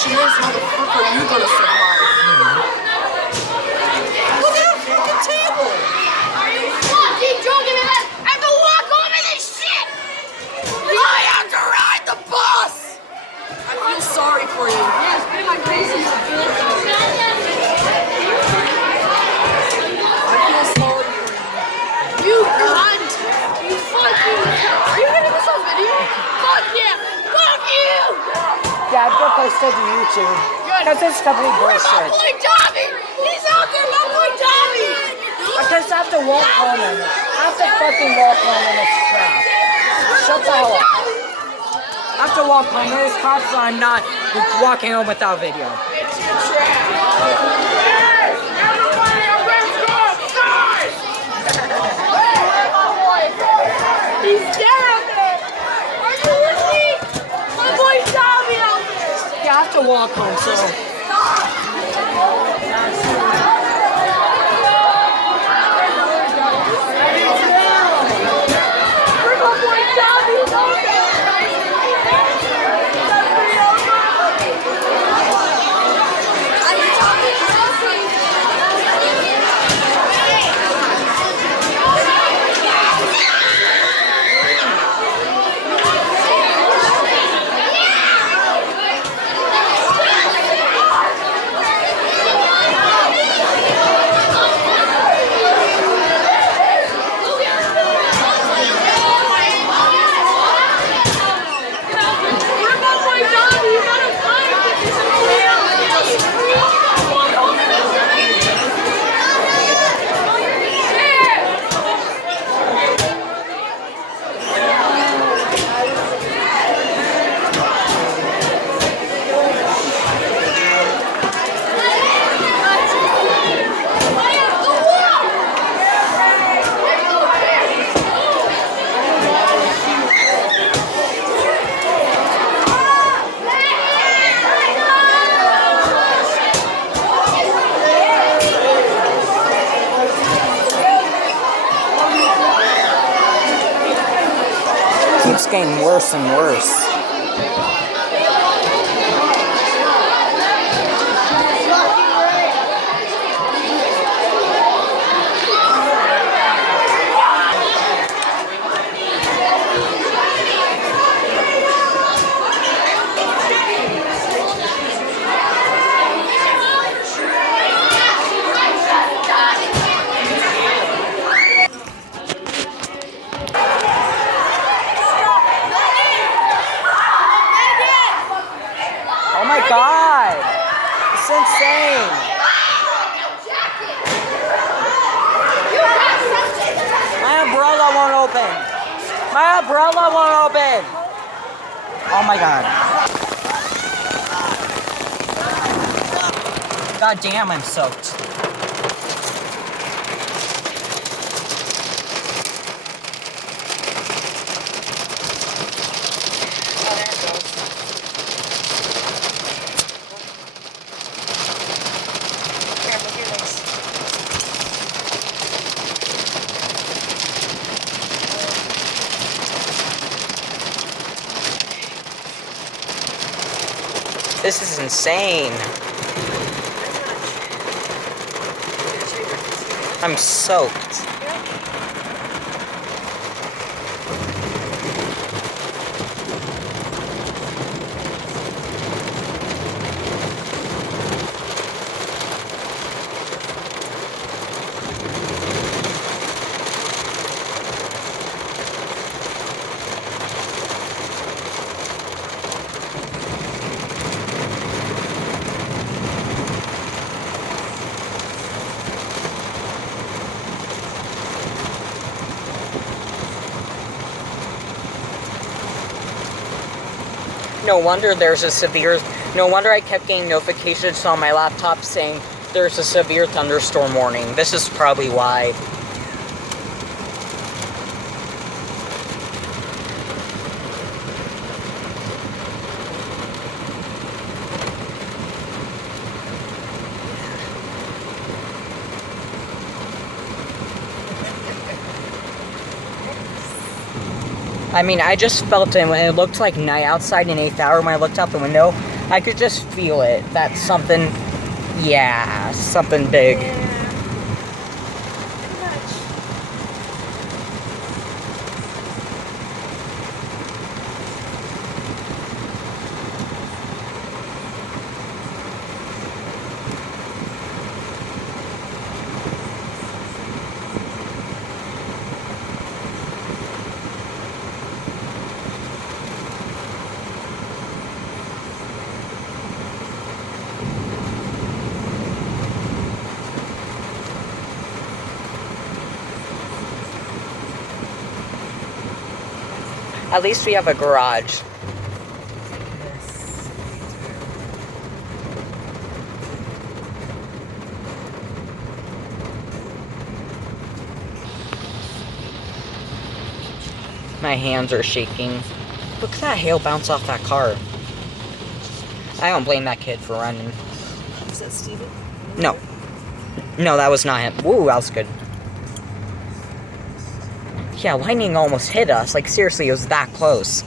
she is, how the fuck are you gonna survive? Look at that fucking table! Are you fucking joking me? I have to walk over this shit! I have to ride the bus! I feel sorry for you. Yeah, spit in my face and shit. I feel sorry for you. You cunt! You fucking... Are you getting this on video? Fuck yeah! Fuck you! Yeah, I'm gonna post it to YouTube. Because it's complete Where's my bullshit. boy Tommy? He's out there, my boy Tommy! Because I have to walk home and I have to fucking walk home in this crap. Shut the hell up. I have to walk home in this crap, so I'm not walking home without video. It's your trap! Yes! Everybody, I'm ready to go outside! Where's my boy? He's there out there! Are you with me? My boy Tommy out there! Yeah, I have to walk home, so... Where's my boy Tommy? He's out there! Keeps getting worse and worse. Oh my god! It's insane! My umbrella won't open! My umbrella won't open! Oh my god. God damn, I'm soaked. This is insane. I'm soaked. No wonder I kept getting notifications on my laptop saying there's a severe thunderstorm warning. This is probably why. I mean, I just felt it when it looked like night outside in 8th hour when I looked out the window. I could just feel it. That's something, yeah, something big. At least we have a garage. My hands are shaking. Look at that hail bounce off that car. I don't blame that kid for running. Is that Steven? No. No, that was not him. Woo, that was good. Yeah, lightning almost hit us. Like, seriously, it was that close.